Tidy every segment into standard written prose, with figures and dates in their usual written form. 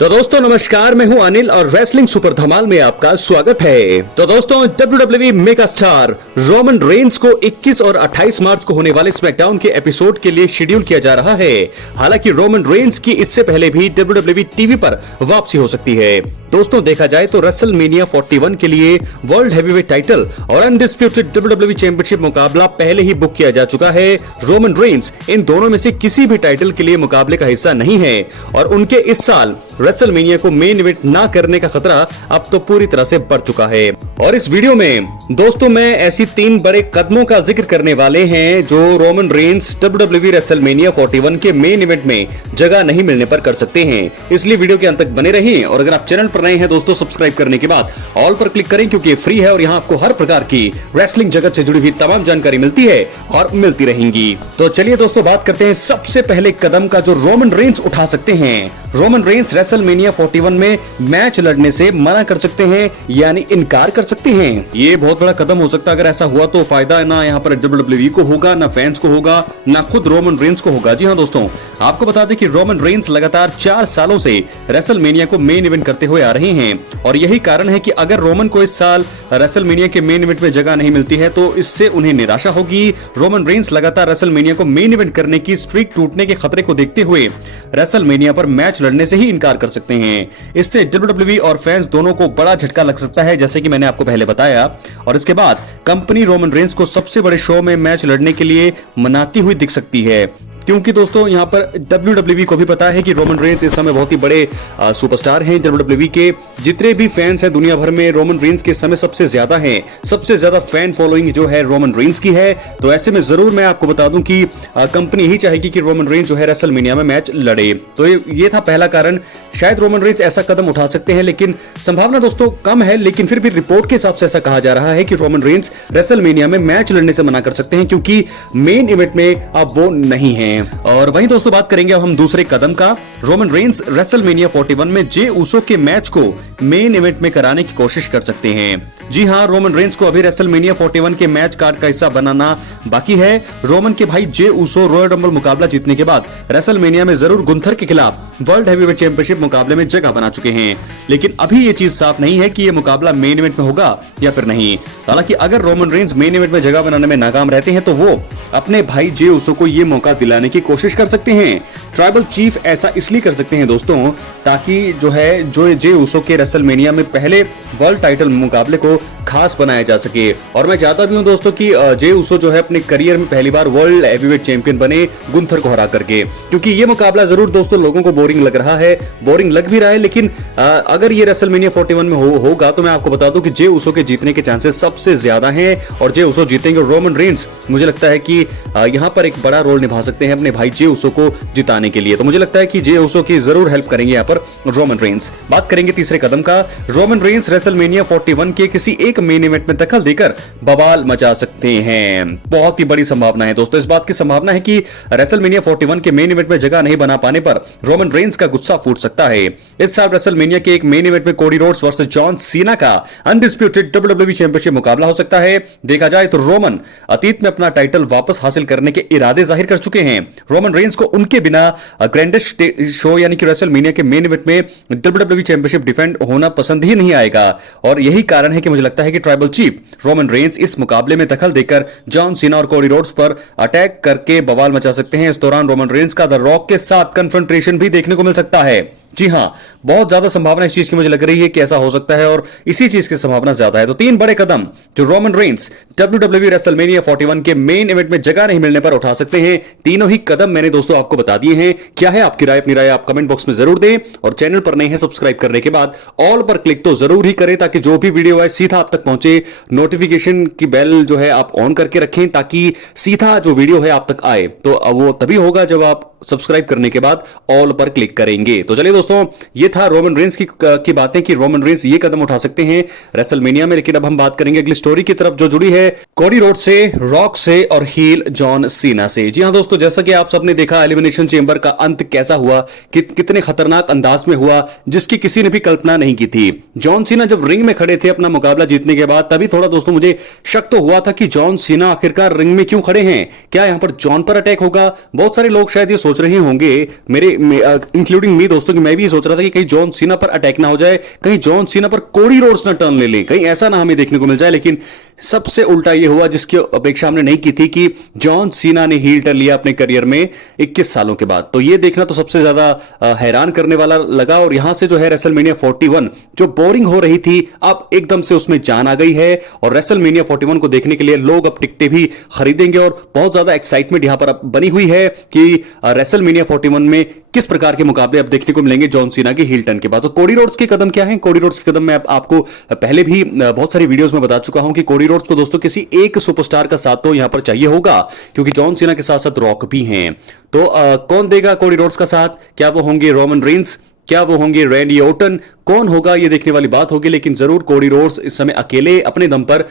तो दोस्तों नमस्कार, मैं हूं अनिल और रेसलिंग सुपर धमाल में आपका स्वागत है। तो दोस्तों WWE mega star Roman Reigns को 21 और 28 मार्च को होने वाले स्मैकडाउन के एपिसोड के लिए शेड्यूल किया जा रहा है। हालांकि रोमन रेंस की इससे पहले भी WWE टीवी पर वापसी हो सकती है। दोस्तों देखा जाए तो रेसलमेनिया 41 के लिए वर्ल्ड हैवीवेट टाइटल और अनडिस्प्यूटेड WWE चैंपियनशिप मुकाबला पहले ही बुक किया जा चुका है। रोमन रेंस इन दोनों में से किसी भी टाइटल के लिए मुकाबले का हिस्सा नहीं है और उनके इस साल रेसलमेनिया को मेन इवेंट ना करने का खतरा अब तो पूरी तरह से बढ़ चुका है। और इस वीडियो में दोस्तों मैं ऐसी 3 बड़े कदमों का जिक्र करने वाले हैं जो रोमन रेंस WWE रेसलमेनिया 41 के मेन इवेंट में जगह नहीं मिलने पर कर सकते हैं। इसलिए वीडियो के अंत तक बने रहिए और अगर आप चैनल पर नए हैं दोस्तों सब्सक्राइब करने के बाद ऑल पर क्लिक करें क्योंकि फ्री है और यहाँ आपको हर प्रकार की रेसलिंग जगत से जुड़ी हुई तमाम जानकारी मिलती है और मिलती रहेंगी। तो चलिए दोस्तों बात करते हैं सबसे पहले कदम का जो रोमन रेंस उठा सकते हैं। रोमन रेंस रेसलमेनिया 41 में मैच लड़ने से मना कर सकते हैं यानी इनकार कर सकते हैं। ये बहुत बड़ा कदम हो सकता है। अगर ऐसा हुआ तो फायदा ना यहाँ पर WWE को होगा, ना फैंस को होगा, ना खुद रोमन रेंस को होगा। जी हाँ दोस्तों, आपको बता दें कि रोमन रेंस लगातार 4 सालों से रेसलमेनिया को मेन इवेंट करते हुए आ रहे हैं और यही कारण है कि अगर रोमन को इस साल रेसलमेनिया के मेन इवेंट में जगह नहीं मिलती है तो इससे उन्हें निराशा होगी। रोमन रेंस लगातार रेसलमेनिया को मेन इवेंट करने की स्ट्रीक टूटने के खतरे को देखते हुए रेसलमेनिया पर मैच लड़ने से ही इनकार कर सकते हैं। इससे WWE और फैंस दोनों को बड़ा झटका लग सकता है जैसे कि मैंने आपको पहले बताया। और इसके बाद कंपनी रोमन रेंस को सबसे बड़े शो में मैच लड़ने के लिए मनाती हुई दिख सकती है क्योंकि दोस्तों यहाँ पर WWE को भी पता है कि रोमन रेंस इस समय बहुत ही बड़े सुपरस्टार हैं। WWE के जितने भी फैंस हैं दुनिया भर में रोमन रेंस के समय सबसे ज्यादा हैं। सबसे ज्यादा फैन फॉलोइंग जो है रोमन रेंस की है। तो ऐसे में जरूर मैं आपको बता दूं कि कंपनी यही चाहेगी कि रोमन रेंस जो है रेसलमेनिया में मैच लड़े। तो ये था पहला कारण। शायद रोमन रेंस ऐसा कदम उठा सकते हैं लेकिन संभावना दोस्तों कम है। लेकिन फिर भी रिपोर्ट के हिसाब से ऐसा कहा जा रहा है कि रोमन रेंस रेसलमेनिया में मैच लड़ने से मना कर सकते हैं क्योंकि मेन इवेंट में अब वो नहीं है। और वहीं दोस्तों बात करेंगे अब हम दूसरे कदम का। रोमन रेंस रेसलमेनिया 41 में जे उसो के मैच को मेन इवेंट में कराने की कोशिश कर सकते हैं। जी हां, रोमन रेंस को अभी रेसलमेनिया 41 के मैच कार्ड का हिस्सा बनाना बाकी है। रोमन के भाई जे उसो रॉयल रंबल मुकाबला जीतने के बाद रेसलमेनिया में जरूर गुंथर के खिलाफ वर्ल्ड हैवीवेट चैंपियनशिप मुकाबले में जगह बना चुके हैं लेकिन अभी ये चीज साफ नहीं है कि ये मुकाबला मेन इवेंट में होगा या फिर नहीं। हालांकि अगर रोमन रेंस मेन इवेंट में जगह बनाने में नाकाम रहते हैं तो वो अपने भाई जे उसो को ये मौका दिलाने की कोशिश कर सकते हैं। ट्राइबल चीफ ऐसा इसलिए कर सकते हैं दोस्तों ताकि जो जे उसो के रेसलमेनिया में पहले वर्ल्ड टाइटल मुकाबले को खास बनाया जा सके। और मैं चाहता भी हूं दोस्तों कि जे उसो जो है अपने करियर में पहली बार वर्ल्ड हैवीवेट चैंपियन बने गुंथर को हरा करके, क्योंकि ये मुकाबला जरूर दोस्तों लोगों को बोरिंग लग रहा है, बोरिंग लग भी रहा है। लेकिन अगर ये रेसलमेनिया 41 में होगा तो मैं आपको बता दूं कि जे उसो के जीतने के चांसेस सबसे ज्यादा हैं और जे उसो जीतेंगे। रोमन रेंस मुझे लगता है कि यहाँ पर एक बड़ा रोल निभा सकते हैं अपने भाई जे उसो को जिताने के लिए। तो मुझे लगता है कि जे उसो की जरूर हेल्प करेंगे यहाँ पर रोमन रेंस। बात करेंगे तीसरे कदम का। रोमन रेंस रेसलमेनिया 41 के किसी एक मेन इवेंट में दखल देकर बवाल मचा सकते हैं। बहुत ही बड़ी संभावना है दोस्तों। इस बात की संभावना है कि रेसलमेनिया 41 के मेन इवेंट में जगह नहीं बना पाने पर रोमन रेंस का गुस्सा फूट सकता है। इस साल रेसलमेनिया के एक मेन इवेंट में Cody Rhodes versus John Cena का अनडिस्प्यूटेड WWE चैंपियनशिप मुकाबला हो सकता है। देखा जाए तो रोमन अतीत में अपना टाइटल वापस हासिल करने के इरादे जाहिर कर चुके हैं। रोमन रेंस को उनके बिना ग्रैंडेस्ट शो यानी कि रेसलमेनिया के मेन इवेंट में WWE चैंपियनशिप डिफेंड होना पसंद ही नहीं आएगा और यही कारण है कि मुझे लगता है कि ट्राइबल चीफ रोमन रेंस इस मुकाबले में दखल देकर जॉन सीना और कोडी रोड्स पर अटैक करके बवाल मचा सकते हैं। इस दौरान रोमन रेंस का द रॉक के साथ कन्फ्रंटेशन भी देखने को मिल सकता है। जी हां, बहुत ज्यादा संभावना इस चीज की मुझे लग रही है कि ऐसा हो सकता है और इसी चीज की संभावना ज्यादा है। तो 3 बड़े कदम जो रोमन रेंस WWE रेसलमेनिया 41 के मेन इवेंट में जगह नहीं मिलने पर उठा सकते हैं। तीनों ही कदम मैंने दोस्तों आपको बता दिए हैं। क्या है आपकी राय? अपनी राय आप कमेंट बॉक्स में जरूर दें और चैनल पर नए हैं सब्सक्राइब करने के बाद ऑल पर क्लिक तो जरूर ही करें ताकि जो भी वीडियो आए सीधा आप तक पहुंचे। नोटिफिकेशन की बेल जो है आप ऑन करके रखें ताकि सीधा जो वीडियो है आप तक आए। तो वो तभी होगा जब आप सब्सक्राइब करने के बाद ऑल पर क्लिक करेंगे। तो चलिए दोस्तों, ये था रोमन रेंस की बातें कि रोमन रेंस ये कदम उठा सकते हैं रेसलमेनिया में। लेकिन अब हम बात करेंगे अगली स्टोरी की तरफ जो जुड़ी है कोडी रोड से, रॉक से और हील जॉन सीना से। जी हां दोस्तों, जैसा कि आप सबने देखा एलिमिनेशन चेंबर का अंत कैसा हुआ, कितने खतरनाक अंदाज में हुआ जिसकी किसी ने भी कल्पना नहीं की थी। जॉन सीना जब रिंग में खड़े थे अपना मुकाबला जीतने के बाद तभी थोड़ा दोस्तों मुझे शक तो हुआ था कि जॉन सीना आखिरकार रिंग में क्यों खड़े हैं, क्या यहां पर जॉन पर अटैक होगा। बहुत सारे लोग शायद ये सोच रहे होंगे, मेरे इंक्लूडिंग मी दोस्तों, कि मैं भी सोच रहा था कि कहीं जॉन सीना पर अटैक ना हो जाए, कहीं जॉन सीना पर कोडी रोड्स ना टर्न ले ले, कहीं ऐसा ना हमें देखने को मिल जाए। लेकिन सबसे उल्टा ये हुआ जिसकी अपेक्षा हमने नहीं की थी, कि जॉन सीना ने हील टर्न लिया अपने करियर में 21 सालों के बाद। तो ये देखना तो सबसे ज्यादा हैरान करने वाला लगा। और यहां से जो है रेसलमेनिया 41 जो बोरिंग हो रही थी, अब एकदम से उसमें जान आ गई है। और रेसलमेनिया 41 को देखने के लिए लोग अब टिकटें भी खरीदेंगे और बहुत ज्यादा एक्साइटमेंट यहां पर अब बनी हुई है कि रेसलमेनिया 41 में किस प्रकार के मुकाबले अब देखने को मिलेंगे जॉन सीना के हील टर्न के बाद। तो कोडी रोड्स के कदम क्या हैं? कोडी रोड्स के कदम मैं आपको पहले भी बहुत सारी वीडियोस में बता चुका हूं कि कोडी रोड्स को दोस्तों किसी एक सुपरस्टार का साथ तो यहां पर चाहिए होगा, क्योंकि जॉन सीना के साथ साथ रॉक भी हैं। तो कौन देगा कोडी रोड्स का साथ? क्या वो होंगे रोमन रेंस? क्या वो होंगे रैंडी ऑर्टन? कौन होगा, ये देखने वाली बात होगी। लेकिन जरूर कोडी रोड्स इस समय अकेले अपने दम पर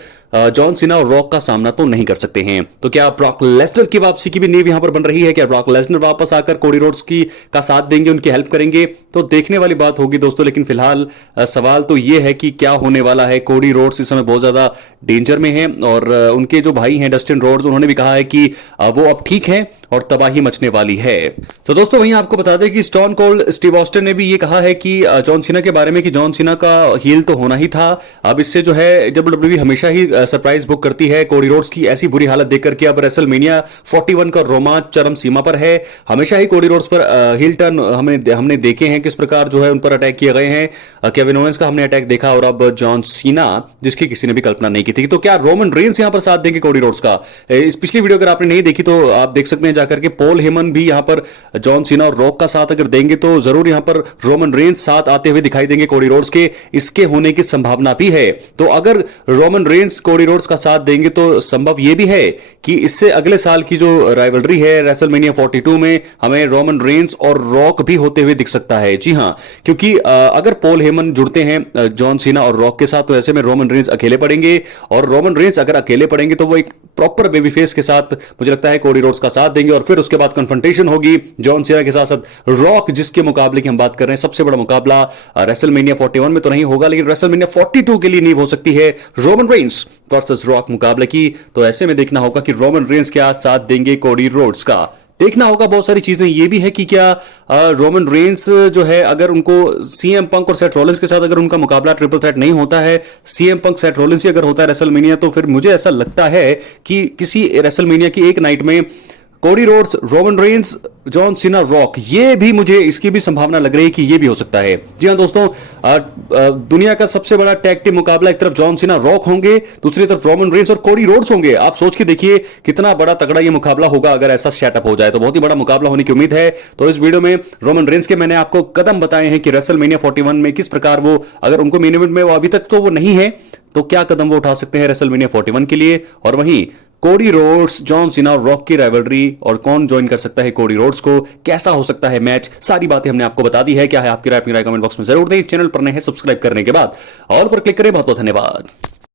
जॉन सीना और रॉक का सामना तो नहीं कर सकते हैं। तो क्या ब्रॉक लेसनर की वापसी की भी नींव यहां पर बन रही है? क्या ब्रॉक लेसनर वापस आकर कोडी रोड्स का साथ देंगे, उनकी हेल्प करेंगे? तो देखने वाली बात होगी दोस्तों। लेकिन फिलहाल सवाल तो यह है कि क्या होने वाला है। कोडी रोड्स इस समय बहुत ज्यादा डेंजर में है और उनके जो भाई हैं डस्टिन रोड्स, उन्होंने भी कहा है कि वो अब ठीक है और तबाही मचने वाली है। तो दोस्तों वहीं आपको बता दें कि स्टोन कोल्ड स्टीव ऑस्टिन ने भी ये कहा है कि जॉन सीना के बारे में कि जॉन सीना का हील तो होना ही था। अब इससे जो है WWE हमेशा ही सरप्राइज बुक करती है कोडी रोड्स की ऐसी बुरी हालत देखकर कि अब रेसलमेनिया 41 का रोमांच चरम सीमा पर है। हमेशा ही कोडी रोड्स पर हील टर्न हमने देखे हैं, किस प्रकार जो है उन पर अटैक किए गए हैं। केविन ओवेंस का हमने अटैक देखा और अब जॉन सीना, जिसकी किसी ने भी कल्पना नहीं की थी। तो क्या रोमन रेंस यहां पर साथ देंगे कोडी रोड्स का? इस पिछली वीडियो अगर आपने नहीं देखी तो आप देख सकते हैं जाकर के। पॉल हेमन भी यहां पर जॉन सीना और रॉक का साथ अगर देंगे तो जरूर यहां पर रोमन रेंस साथ आते हुए दिखाई देंगे कोडी रोड्स के। इसके होने की संभावना भी है। तो अगर रोमन रेंस कोडी रोड्स का साथ देंगे तो संभव यह भी है कि इससे अगले साल की जो राइवलरी है रेसलमेनिया 42 में हमें रोमन रेंस और रॉक भी होते हुए दिख सकता है। जी हां, क्योंकि अगर पॉल हेमन जुड़ते हैं जॉन सीना और रॉक के साथ तो ऐसे में रोमन रेंस अकेले पड़ेंगे, और रोमन रेंस अगर अकेले पड़ेंगे तो वो एक प्रॉपर बेबी फेस के साथ मुझे लगता है कोडी रोड्स का साथ देंगे। और फिर उसके बाद कन्फ्रंटेशन होगी जॉन सीना के साथ साथ रॉक, जिसके मुकाबले की हम बात कर रहे हैं। सबसे बड़ा मुकाबला रेसलमेनिया 41 में तो नहीं होगा, लेकिन रेसलमेनिया 42 के लिए नींव हो सकती है रोमन रेंस वर्सेस रॉक मुकाबले की। तो ऐसे में देखना होगा कि रोमन रेंस क्या साथ देंगे कोडी रोड्स का। देखना होगा बहुत सारी चीजें। ये भी है कि क्या रोमन रेंस जो है, अगर उनको सीएम पंक और सेथ रॉलिंस के साथ अगर उनका मुकाबला ट्रिपल थ्रेट नहीं होता है, सीएम पंक सेथ रॉलिंस ही अगर होता है रेसलमेनिया, तो फिर मुझे ऐसा लगता है कि किसी रेसलमेनिया की एक नाइट में Cody Rhodes, Roman Reigns, John Cena, rock, ये भी मुझे इसकी भी संभावना लग रही है कि ये भी हो सकता है। जी हां दोस्तों, दुनिया का सबसे बड़ा टैग टीम मुकाबला, एक तरफ जॉन सीना रॉक होंगे, दूसरी तरफ रोमन रेंस और कोडी रोड्स होंगे। आप सोच के देखिए कितना बड़ा तगड़ा ये मुकाबला होगा अगर ऐसा सेटअप हो जाए, तो बहुत ही बड़ा मुकाबला होने की उम्मीद है। तो इस वीडियो में रोमन रेंस के मैंने आपको कदम बताए हैं कि रेसलमेनिया 41 में किस प्रकार वो, अगर उनको मेन इवेंट में वो अभी तक तो वो नहीं है, तो क्या कदम वो उठा सकते हैं रेसलमेनिया 41 के लिए। और वहीं कोडी रोड्स, जॉन सीना और रॉक की राइवलरी, और कौन ज्वाइन कर सकता है कोडी रोड्स को, कैसा हो सकता है मैच, सारी बातें हमने आपको बता दी है। क्या है आपकी राय? अपनी राय कमेंट बॉक्स में जरूर दें। चैनल पर नए हैं सब्सक्राइब करने के बाद ऑल पर क्लिक करें। बहुत बहुत धन्यवाद।